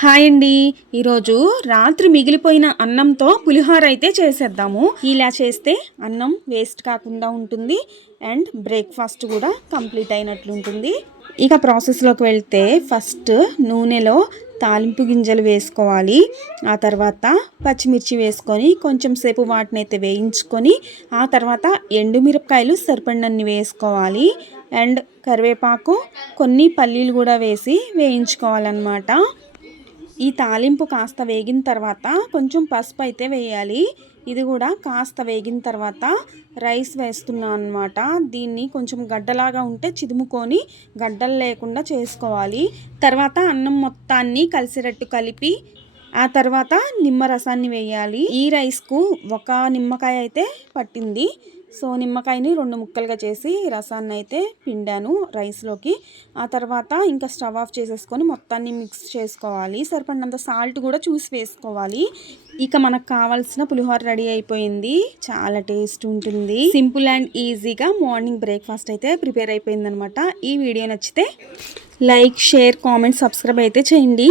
Hi అండి. ఈరోజు రాత్రి మిగిలిపోయిన అన్నంతో పులిహోర అయితే చేసేద్దాము. ఇలా చేస్తే అన్నం వేస్ట్ కాకుండా ఉంటుంది అండ్ బ్రేక్ఫాస్ట్ కూడా కంప్లీట్ అయినట్లు ఉంటుంది. ఇక ప్రాసెస్లోకి వెళ్తే ఫస్ట్ నూనెలో తాలింపు గింజలు వేసుకోవాలి. ఆ తర్వాత పచ్చిమిర్చి వేసుకొని కొంచెం సేపు వాటిని అయితే వేయించుకొని ఆ తర్వాత ఎండుమిరపకాయలు సరిపడినన్ని వేసుకోవాలి అండ్ కరివేపాకు కొన్ని పల్లీలు కూడా వేసి వేయించుకోవాలన్నమాట. ఈ తాలింపు కాస్త వేగిన తర్వాత కొంచెం పసుపు అయితే వేయాలి. ఇది కూడా కాస్త వేగిన తర్వాత రైస్ వేస్తున్నాను అనమాట. దీన్ని కొంచెం గడ్డలాగా ఉంటే చిదుముకొని గడ్డలు లేకుండా చేసుకోవాలి. తర్వాత అన్నం మొత్తాన్ని కలిసేటట్టు కలిపి ఆ తర్వాత నిమ్మరసాన్ని వేయాలి. ఈ రైస్కు ఒక నిమ్మకాయ అయితే పట్టింది. సో నిమ్మకాయని 2 ముక్కలుగా చేసి రసాన్ని అయితే పిండాను రైస్లోకి. ఆ తర్వాత ఇంకా స్టవ్ ఆఫ్ చేసేసుకొని మొత్తాన్ని మిక్స్ చేసుకోవాలి. సరిపడినంత సాల్ట్ కూడా చూసి వేసుకోవాలి. ఇక మనకు కావాల్సిన పులిహోర రెడీ అయిపోయింది. చాలా టేస్ట్ ఉంటుంది. సింపుల్ అండ్ ఈజీగా మార్నింగ్ బ్రేక్ఫాస్ట్ అయితే ప్రిపేర్ అయిపోయింది అనమాట. ఈ వీడియో నచ్చితే లైక్, షేర్, కామెంట్, సబ్స్క్రైబ్ అయితే చేయండి.